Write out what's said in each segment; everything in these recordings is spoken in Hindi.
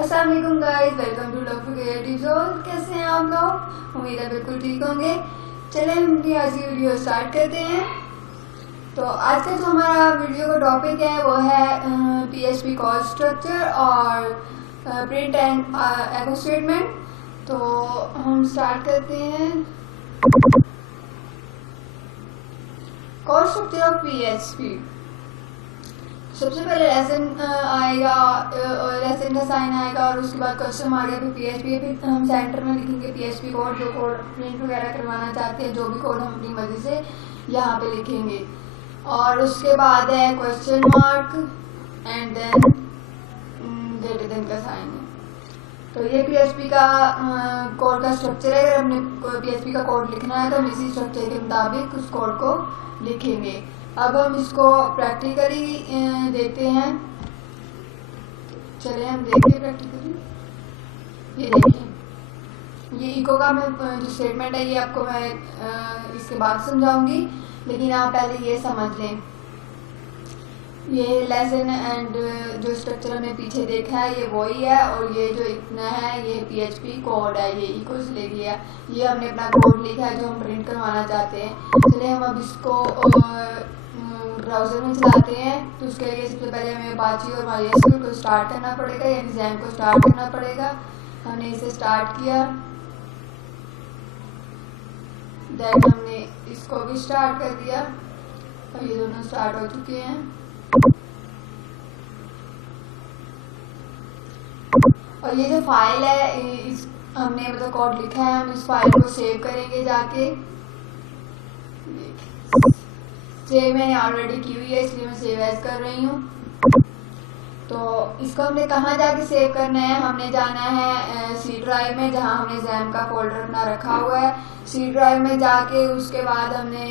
अस्सलाम वालेकुम guys, welcome to love creative soul. कैसे हैं आप लोग? उम्मीद है बिल्कुल ठीक होंगे। चलें हम अपनी आज की वीडियो स्टार्ट करते हैं। तो आज का जो हमारा वीडियो का टॉपिक है वो है PHP कॉल स्ट्रक्चर और प्रिंट एंड एको स्टेटमेंट। तो हम स्टार्ट करते हैं। Call structure of PHP। सबसे पहले लेसन आएगा और लेसन का साइन आएगा और उसके बाद क्वेश्चन आ गया फिर PHP। फिर हम सेंटर में लिखेंगे PHP कोड, जो कोड प्रिंट वगैरह करवाना चाहते हैं, जो भी कोड हम अपनी मर्जी से यहाँ पे लिखेंगे। और उसके बाद है question mark and then greater than का साइन है। तो ये PHP का कोड का स्ट्रक्चर है। अगर हमने PHP का कोड लिखना है तो हम इसी स्ट्रक्चर के मुताबिक उस कोड को लिखेंगे। अब हम इसको प्रैक्टिकली देखते हैं। चलिए हम देखते हैं प्रैक्टिकली। ये देखिए, ये इको का मैं जो स्टेटमेंट है ये आपको मैं इसके बाद समझाऊंगी, लेकिन आप पहले ये समझ लें। ये लेसन एंड जो स्ट्रक्चर हमने पीछे देखा है ये वही है, और ये जो इतना है ये PHP कोड है, ये इको से ले लिया। ये हमने अपना कोड लिखा है जो हम प्रिंट करवाना चाहते हैं। चलिए हम अब इसको ब्राउजर में चलाते हैं। तो उसके लिए सबसे पहले हमें अपाची और MySQL को स्टार्ट करना पड़ेगा, यानी XAMPP को स्टार्ट करना पड़ेगा। हमने इसे स्टार्ट किया, देन हमने इसको भी स्टार्ट कर दिया और ये दोनों स्टार्ट हो चुके हैं। और ये जो फाइल है इस हमने मतलब कोड लिखा है, हम इस फाइल को सेव करेंगे जाके। सेव मैंने ऑलरेडी की हुई है इसलिए मैं सेव एज कर रही हूँ। तो इसको हमने कहाँ जाके सेव करना है? हमने जाना है C ड्राइव में, जहाँ हमने XAMPP का फोल्डर अपना रखा हुआ है। C ड्राइव में जाके उसके बाद हमने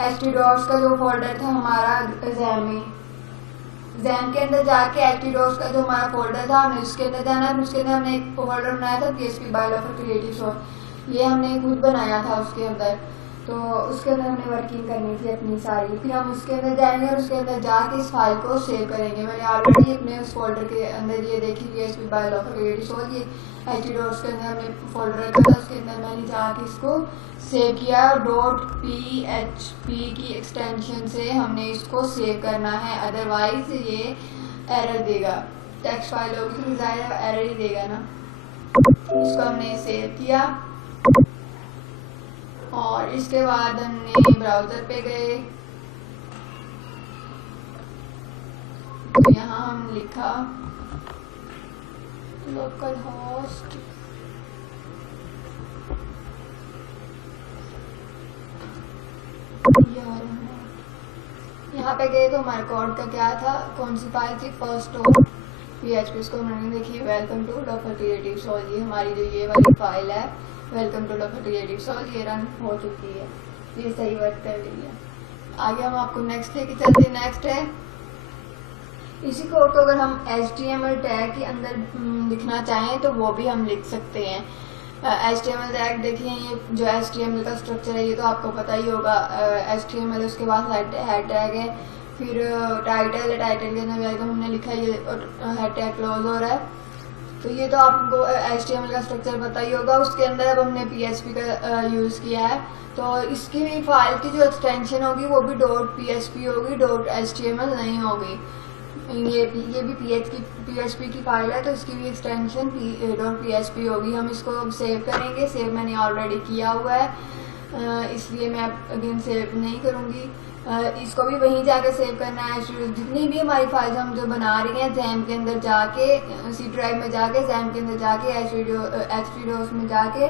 htdocs का जो फोल्डर था हमारा XAMPP के अंदर जाके htdocs का जो हमारा फोल्डर था हमें उसके अंदर जाना है। उसके अंदर हमने एक फोल्डर बनाया था PHP by love creative soul. ये हमने खुद बनाया था उसके अंदर। तो उसके अंदर हमने वर्किंग करनी थी अपनी सारी। फिर हम उसके अंदर जाएंगे और उसके अंदर जाके इस फाइल को सेव करेंगे। मैंने ऑलरेडी अपने उस फोल्डर के अंदर ये देखी PHP by love creative soul, ये htdocs के अंदर हमने फोल्डर रखा था, उसके अंदर मैंने जाके इसको सेव किया। .php की एक्सटेंशन से हमने इसको सेव करना है, अदरवाइज ये एरर देगा। टेक्स्ट फाइल होगी तो ज़ाहिर एरर ही देगा ना। इसको हमने सेव किया और इसके बाद हमने ब्राउजर पे गए। तो यहाँ हम लिखा लोकल होस्ट यहाँ पे गए तो हमारे कोड का क्या था, कौन सी फाइल थी? First dot PHP। इसको हमने देखिए welcome to love creative soul. ये हमारी जो ये वाली फाइल है welcome to love creative soul, ये रन हो चुकी है, ये सही वर्क कर रही है। आगे हम आपको नेक्स्ट लेके चलते हैं। नेक्स्ट है इसी कोड को अगर हम HTML टैग के अंदर लिखना चाहें तो वो भी हम लिख सकते हैं। HTML टैग देखिए, ये जो HTML का स्ट्रक्चर है ये तो आपको पता ही होगा। HTML उसके बाद हेड टैग है, फिर टाइटल है, टाइटल के अंदर वेलकम हमने लिखा है, ये हेड टैग क्लोज हो रहा है। तो ये तो आपको HTML का स्ट्रक्चर पता ही होगा। उसके अंदर अब हमने PHP का यूज़ किया है, तो इसकी भी फाइल की जो एक्सटेंशन होगी वो भी .php होगी, .html नहीं होगी। ये भी PHP की फाइल है, तो इसकी भी एक्सटेंशन .php होगी। हम इसको अब सेव करेंगे। सेव मैंने ऑलरेडी किया हुआ है, इसलिए मैं अगेन सेव नहीं करूँगी। इसको भी वहीं जाके सेव करना है। जितनी भी हमारी फाइल्स हम जो बना रही हैं XAMPP के अंदर जाके, C ड्राइव में जाके, XAMPP के अंदर जाके, htdocs में जाके,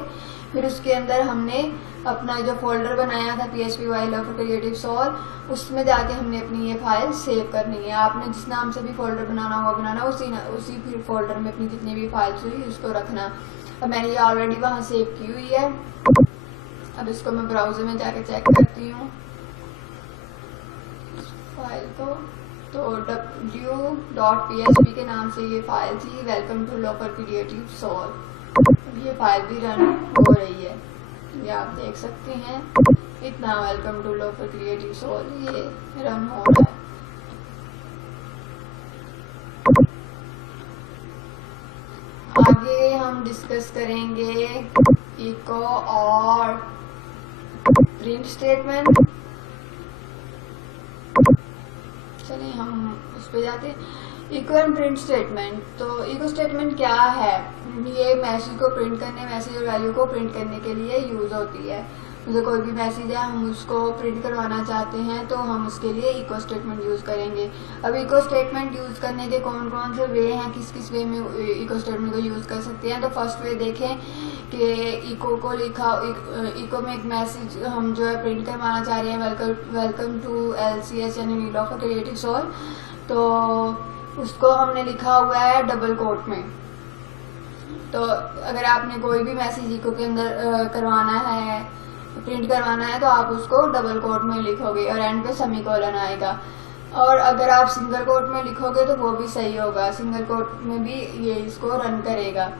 फिर उसके अंदर हमने अपना जो फोल्डर बनाया था PHP by love creative soul, उसमें जाके हमने अपनी ये फाइल सेव करनी है। आपने जिस नाम से भी फोल्डर बनाना होगा बनाना, उसी फिर फोल्डर में अपनी जितनी भी फाइल्स हुई उसको रखना। अब मैंने ये ऑलरेडी वहाँ सेव की हुई है। अब इसको मैं ब्राउजर में जाके चेक करती हूँ फाइल को। तो w.php के नाम से ये फाइल थी, welcome to love creative soul. ये फाइल भी रन हो रही है, ये आप देख सकते हैं। इतना welcome to love creative soul ये रन हो रहा है। हम डिस्कस करेंगे इको और प्रिंट स्टेटमेंट। चलिए हम उस पर जाते हैं। Echo and print statement. तो इको स्टेटमेंट क्या है? ये मैसेज को प्रिंट करने, मैसेज और वैल्यू को प्रिंट करने के लिए यूज होती है। जैसे कोई भी मैसेज है, हम उसको प्रिंट करवाना चाहते हैं तो हम उसके लिए इको स्टेटमेंट यूज करेंगे। अब इको स्टेटमेंट यूज करने के कौन कौन से वे हैं, किस किस वे में इको स्टेटमेंट को यूज कर सकते हैं। तो फर्स्ट वे देखें कि इको को लिखा, इको में एक मैसेज हम जो है प्रिंट करवाना चाह रहे हैं, वेलकम टू LCS यानी नीड ऑफ क्रिएटिव सोल। तो उसको हमने लिखा हुआ है डबल कोट में। तो अगर आपने कोई भी मैसेज इको के अंदर करवाना है, प्रिंट करवाना है, तो आप उसको डबल कोट में लिखोगे और एंड पे सेमीकोलन आएगा। और अगर आप सिंगल कोट में लिखोगे तो वो भी सही होगा, सिंगल कोट में भी ये इसको रन करेगा।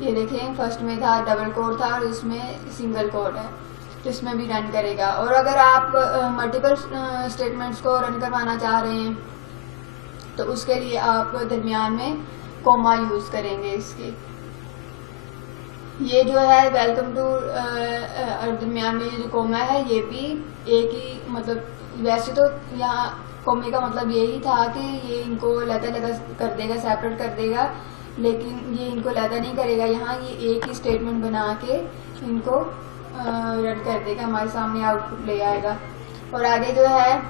ये देखें, फर्स्ट में था डबल कोट था और इसमें सिंगल कोट है, तो इसमें भी रन करेगा। और अगर आप मल्टीपल स्टेटमेंट्स को रन करवाना चाह रहे हैं तो उसके लिए आप दरमियान में कोमा यूज करेंगे इसके। ये जो है वेलकम टू दरमियान में ये जो कोमा है, ये भी एक ही, मतलब वैसे तो यहाँ कोमे का मतलब यही था कि ये इनको लहदा कर देगा, सेपरेट कर देगा, लेकिन ये इनको लहदा नहीं करेगा। यहाँ ये एक ही स्टेटमेंट बना के इनको रन कर देगा, हमारे सामने आउटपुट ले आएगा। और आगे जो है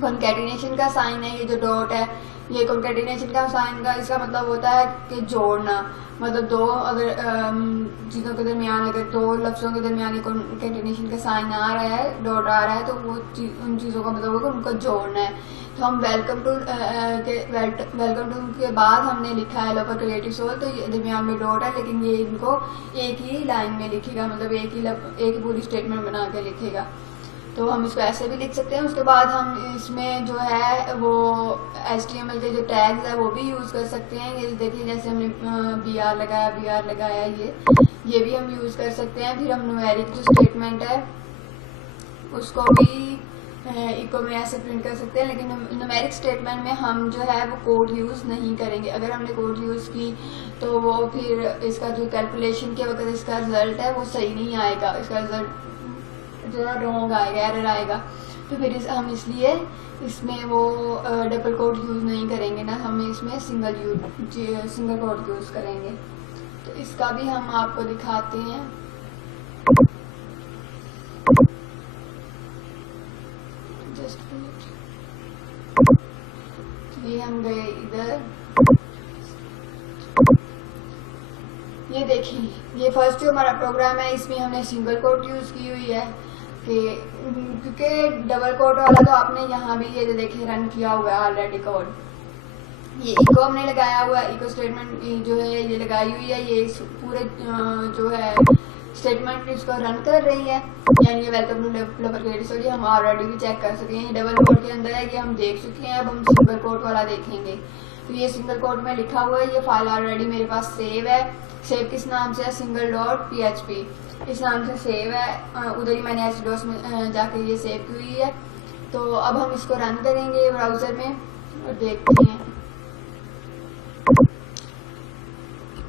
कॉन्कैटिनेशन का साइन है, ये जो डॉट है, ये कॉन्कैटिनेशन का साइन का इसका मतलब होता है कि जोड़ना। मतलब दो अगर चीज़ों के दरमियान, अगर दो लफ्ज़ों के दरमियान कॉन्कैटिनेशन का साइन आ रहा है, डॉट आ रहा है, तो वो उन चीज़ों का मतलब होगा उनको जोड़ना है। तो हम वेलकम टू के बाद हमने लिखा है लोफर क्रिएटिव सोल, तो ये दरमियान में डॉट है, लेकिन ये इनको एक ही लाइन में लिखेगा, मतलब एक पूरी स्टेटमेंट बना के लिखेगा। तो हम इसको ऐसे भी लिख सकते हैं। उसके बाद हम इसमें जो है वो HTML के जो टैग्स है वो भी यूज़ कर सकते हैं। ये देखिए, जैसे हमने BR लगाया ये भी हम यूज़ कर सकते हैं। फिर हम न्यूमेरिक जो स्टेटमेंट है उसको भी इको में ऐसे प्रिंट कर सकते हैं, लेकिन न्यूमेरिक स्टेटमेंट में हम जो है वो कोड यूज़ नहीं करेंगे। अगर हमने कोड यूज़ की तो वो फिर इसका जो कैलकुलेशन के वक्त इसका रिजल्ट है वो सही नहीं आएगा, इसका रिजल्ट जो है रॉन्ग आएगा, एरर आएगा। तो फिर हम इसलिए इसमें वो डबल कोड यूज़ नहीं करेंगे ना, हम इसमें सिंगल कोड यूज़ करेंगे। तो इसका भी हम आपको दिखाते हैं। जस्ट ये हम गए इधर, ये देखिए, ये फर्स्ट जो हमारा प्रोग्राम है इसमें हमने सिंगल कोट यूज़ की हुई है कि क्योंकि डबल कोट वाला तो आपने यहाँ भी ये देखिए रन किया हुआ है ऑलरेडी कोड। ये इको हमने लगाया हुआ है, इको स्टेटमेंट जो है ये लगाई हुई है, ये पूरे जो है स्टेटमेंट इसको रन कर रही है, यानी ये welcome to loafer creative soul. ये हम ऑलरेडी भी चेक कर सके हैं, ये डबल कोट के अंदर है, ये हम देख चुके हैं। अब हम सिंगल कोट वाला देखेंगे। तो ये सिंगल कोट में लिखा हुआ है, ये फाइल ऑलरेडी मेरे पास सेव है। सेव किस नाम से है? single.php इस नाम से सेव है। उधर ही मैंने HDOS में जाके ये सेव की हुई है। तो अब हम इसको रन करेंगे ब्राउज़र में और देखते हैं।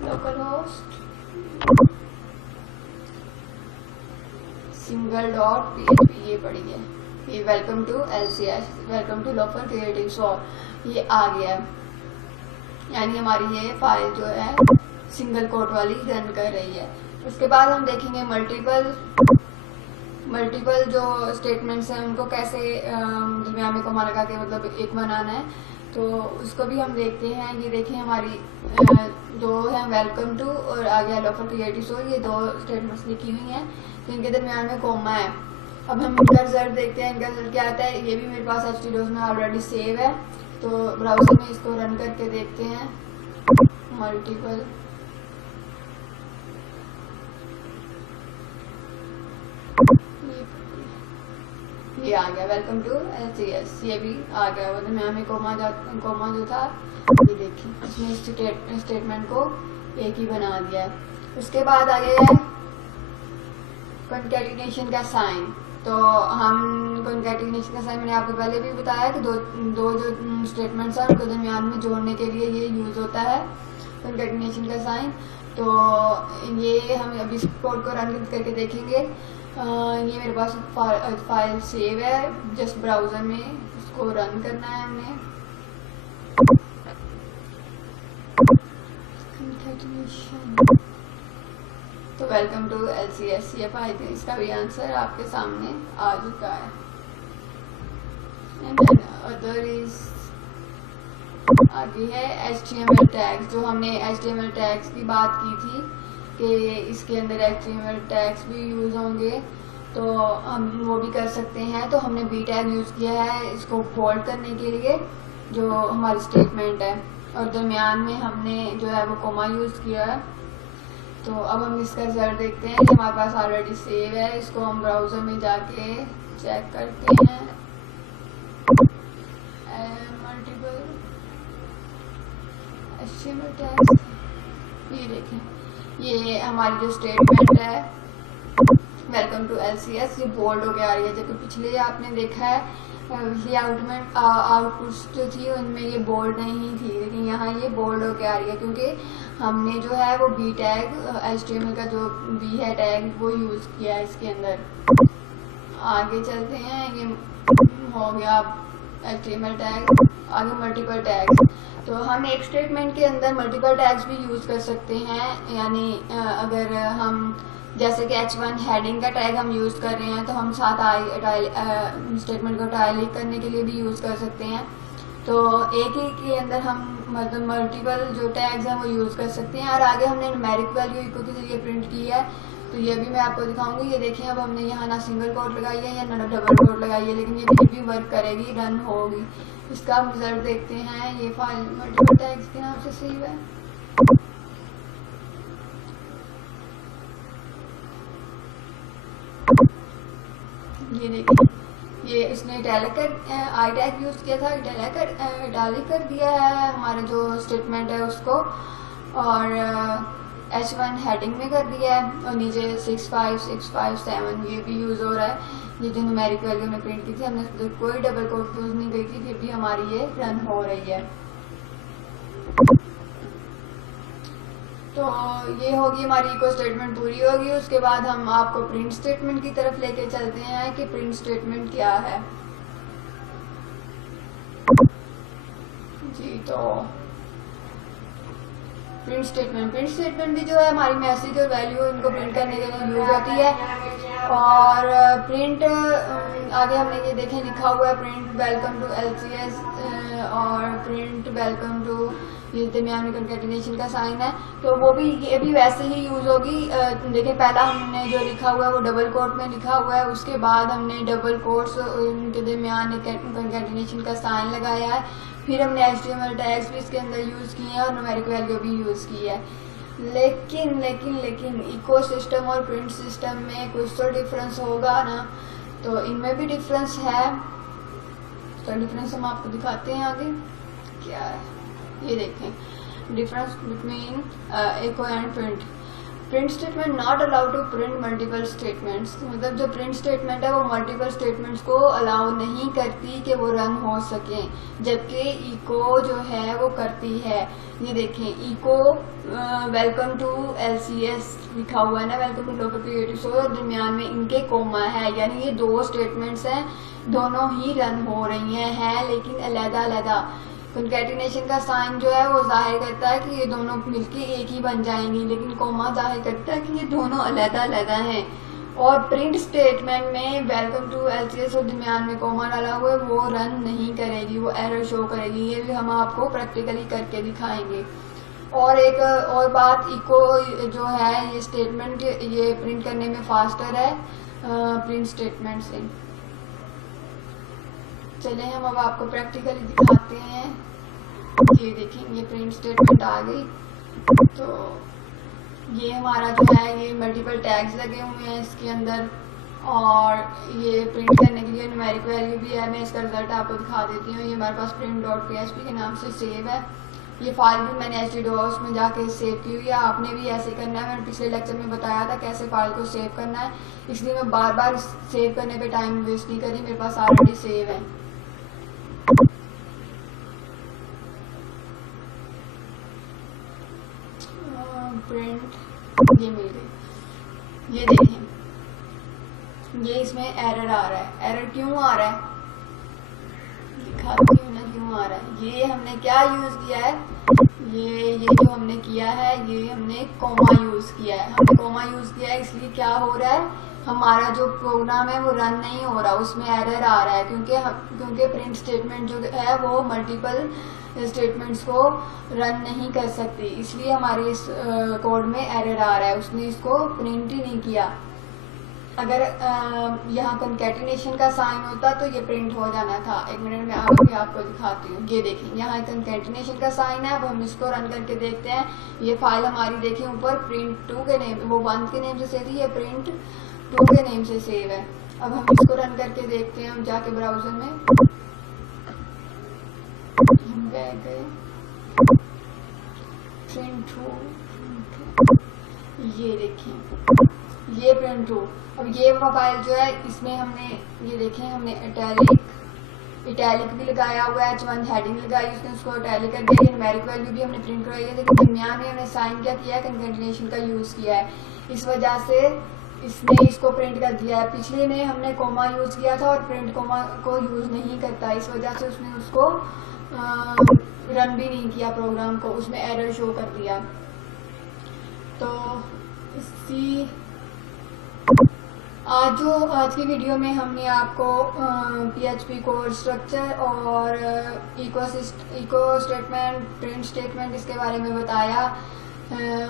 लोकल होस्ट single.php ये पड़ी है, ये welcome to LCS, welcome to loafer creative soul, ये आ गया है। यानी हमारी ये फाइल जो है सिंगल कोट वाली रन कर रही है। उसके बाद हम देखेंगे मल्टीपल जो स्टेटमेंट्स हैं उनको कैसे दरमियान में कोमा लगा के मतलब एक बनाना है, तो उसको भी हम देखते हैं। ये देखें, हमारी दो हैं वेलकम टू और आ गया लोफर क्रिएटिव सोल, ये दो स्टेटमेंट्स लिखी हुई हैं, तो इनके दरमियान में कोमा है। अब हम इनका रिजल्ट देखते हैं, इनका रिजल्ट क्या आता है। ये भी मेरे पास HDOS में ऑलरेडी सेव है, तो ब्राउज़र में इसको रन करके देखते हैं। मल्टीपल ये आ गया वेलकम टू LCS, ये भी आ गया। वो दरमियान में कोमा जो था, ये देखिए इसने स्टेटमेंट को एक ही बना दिया है। उसके बाद आ गया है कॉन्कैटिनेशन का साइन। तो हम कॉन्कैटिनेशन का साइन मैंने आपको पहले भी बताया कि दो जो स्टेटमेंट्स हैं उनको दरमियान में जोड़ने के लिए ये यूज़ होता है। कंकैटिनेशन का साइन। तो ये हम अभी इस कोड को रन करके देखेंगे। ये मेरे पास फाइल सेव है, जस्ट ब्राउज़र में इसको रन करना है हमने। तो वेलकम टू LCS, ये फाइल, इसका भी आंसर आपके सामने आ चुका है। एंड देन अदर इज आगे है HTML टैग्स। जो हमने HTML टैग्स की बात की थी कि इसके अंदर HTML टैग्स भी यूज़ होंगे, तो हम वो भी कर सकते हैं। तो हमने B टैग यूज़ किया है इसको होल्ड करने के लिए, जो हमारी स्टेटमेंट है, और दरमियान में हमने जो है वो कोमा यूज़ किया है। तो अब हम इसका रिजल्ट देखते हैं। हमारे पास ऑलरेडी सेव है, इसको हम ब्राउज़र में जाके चेक करते हैं। मल्टीपल HTML टैग्स, ये देखें, ये हमारी जो स्टेटमेंट है वेलकम टू LCS, ये बोल्ड हो गया आ रही है। जबकि पिछले आपने देखा है ये आउटपुट्स जो थी उनमें ये बोल्ड नहीं थी, लेकिन यहाँ ये बोल्ड हो के आ रही है, क्योंकि हमने जो है वो B टैग HTML का जो B है टैग वो यूज़ किया है इसके अंदर। आगे चलते हैं, ये हो गया HTML टैग। आगे मल्टीपल टैग्स, तो हम एक स्टेटमेंट के अंदर मल्टीपल टैग्स भी यूज़ कर सकते हैं। यानी अगर हम जैसे कि H1 हेडिंग का टैग हम यूज़ कर रहे हैं, तो हम साथ स्टेटमेंट को टाइलिक करने के लिए भी यूज़ कर सकते हैं। तो एक ही के अंदर हम मतलब मल्टीपल जो टैग्स हैं वो यूज़ कर सकते हैं। और आगे हमने न्यूमेरिक वैल्यू इको के जरिए प्रिंट की है, तो ये भी मैं आपको दिखाऊंगी। ये देखिए, अब हमने यहाँ ना सिंगल कोट लगाई है या ना डबल कोट लगाई है, लेकिन ये फिर भी वर्क करेगी, रन होगी। इसका हम रिजल्ट देखते हैं। ये फाइल मल्टीपल टैग्स के नाम से सेव है। ये देखिए, ये इसने आई टैग यूज़ किया था, इटैलिक कर दिया है हमारा जो स्टेटमेंट है उसको, और H1 हेडिंग में कर दिया है, और नीचे 65657 ये भी यूज़ हो रहा है। ये जो न्यूमेरिक वैल्यू में प्रिंट की थी हमने तो कोई डबल कोट यूज़ नहीं की थी, फिर भी हमारी ये रन हो रही है। तो ये होगी हमारी इको स्टेटमेंट पूरी होगी। उसके बाद हम आपको प्रिंट स्टेटमेंट की तरफ लेके चलते हैं कि प्रिंट स्टेटमेंट क्या है। जी, तो प्रिंट स्टेटमेंट भी जो है हमारी मैसेज और वैल्यू इनको प्रिंट करने के लिए यूज होती है। और प्रिंट आगे हमने ये देखें लिखा हुआ है प्रिंट वेलकम टू LCS, और प्रिंट वेलकम टू, ये दरमियान में कंकैटिनेशन का साइन है, तो वो भी ये भी वैसे ही यूज़ होगी। देखिए, पहला हमने जो लिखा हुआ है वो डबल कोट में लिखा हुआ है, उसके बाद हमने डबल कोट्स उनके दरमियान कंकैटिनेशन का साइन लगाया है, फिर हमने HTML टैग्स भी इसके अंदर यूज़ किए हैं और न्यूमेरिक वैल्यू भी यूज़ की है। लेकिन इको सिस्टम और प्रिंट सिस्टम में कुछ तो डिफरेंस होगा ना, तो इनमें भी डिफरेंस है। तो डिफरेंस हम आपको दिखाते हैं आगे क्या है। ये देखें, difference between echo and print statement not allowed to print multiple statements. मतलब जो प्रिंट स्टेटमेंट है वो मल्टीपल स्टेटमेंट्स को अलाउ नहीं करती कि वो रन हो सके, जबकि इको जो है वो करती है। ये देखें, इको वेलकम टू LCS लिखा हुआ है ना, welcome to local creative soul, और दरमियान में इनके कोमा है, यानी ये दो स्टेटमेंट्स हैं, दोनों ही रन हो रही हैं लेकिन अलग-अलग। कंकैटिनेशन का साइन जो है वो जाहिर करता है कि ये दोनों मिलके एक ही बन जाएंगी, लेकिन कोमा जाहिर करता है कि ये दोनों अलग-अलग हैं। और प्रिंट स्टेटमेंट में वेलकम टू LCS और दरमियान में कोमा डाला हुआ है, वो रन नहीं करेगी, वो एरर शो करेगी। ये भी हम आपको प्रैक्टिकली करके दिखाएंगे। और एक और बात, इको जो है ये स्टेटमेंट ये प्रिंट करने में फास्टर है प्रिंट स्टेटमेंट से। चले हम अब आपको प्रैक्टिकली दिखाते हैं। ये देखें, ये प्रिंट स्टेटमेंट आ गई। तो ये हमारा जो है ये मल्टीपल टैग्स लगे हुए हैं इसके अंदर, और ये प्रिंट करने के लिए न्यूमेरिक वैल्यू भी है। मैं इसका रिजल्ट आपको दिखा देती हूँ। ये हमारे पास print.php के नाम से सेव है। ये फाइल भी मैंने htdos में जाके सेव की हुई है। आपने भी ऐसे करना है। मैंने पिछले लेक्चर में बताया था कैसे फाइल को सेव करना है, इसलिए मैं बार बार सेव करने पे टाइम वेस्ट नहीं करी, मेरे पास ऑलरेडी सेव है। प्रिंट ये मिल गई। ये देखें, ये इसमें एरर आ रहा है। एरर क्यों आ रहा है दिखाती हूँ ना क्यों आ रहा है। ये हमने क्या यूज किया है, ये जो हमने किया है, ये हमने कोमा यूज किया है। हमने कोमा यूज किया है, इसलिए क्या हो रहा है, हमारा जो प्रोग्राम है वो रन नहीं हो रहा, उसमें एरर आ रहा है। क्योंकि प्रिंट स्टेटमेंट जो है वो मल्टीपल स्टेटमेंट्स को रन नहीं कर सकती, इसलिए हमारे इस कोड में एरर आ रहा है। उसने इसको प्रिंट ही नहीं किया। अगर यहाँ कंकैटिनेशन का साइन होता तो ये प्रिंट हो जाना था। एक मिनट में आगे आपको दिखाती हूँ। ये देखिए, यहाँ कंकैटिनेशन का साइन है। अब हम इसको रन करके देखते हैं। ये फाइल हमारी देखिए ऊपर print2 के नेम, वो 1 के नेम से सेव थी, ये print2 के नेम से सेव है। अब हम इसको रन करके देखते हैं। हम जाके ब्राउजर में हम गए print2, ये देखिए ये print2। अब ये फाइल जो है इसमें हमने ये देखें, हमने इटैलिक भी लगाया हुआ है, H1 हेडिंग लगाई, उसने उसको इटैलिक कर दिया। न्यूमेरिक वैल्यू भी हमने प्रिंट करवाई है, लेकिन दरमियान में हमने साइन क्या किया है, कंकैटिनेशन का यूज किया है। इस वजह से इसने इसको प्रिंट कर दिया है। पिछले में हमने कोमा यूज किया था और प्रिंट कोमा को यूज नहीं करता, इस वजह से उसने उसको रन भी नहीं किया प्रोग्राम को, उसमें एरर शो कर दिया। तो इसी आज की वीडियो में हमने आपको PHP कोड स्ट्रक्चर और इको स्टेटमेंट, प्रिंट स्टेटमेंट इसके बारे में बताया।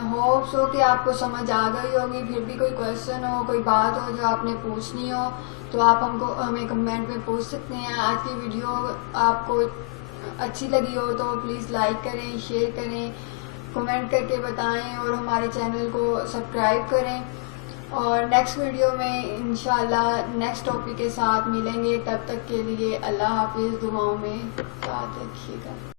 होप सो कि आपको समझ आ गई होगी। फिर भी कोई क्वेश्चन हो, कोई बात हो जो आपने पूछनी हो तो आप हमें कमेंट में पूछ सकते हैं। आज की वीडियो आपको अच्छी लगी हो तो प्लीज़ लाइक करें, शेयर करें, कमेंट करके बताएं और हमारे चैनल को सब्सक्राइब करें। और नेक्स्ट वीडियो में इंशाल्लाह नेक्स्ट टॉपिक के साथ मिलेंगे। तब तक के लिए अल्लाह हाफिज़। दुआओं में याद रखिएगा।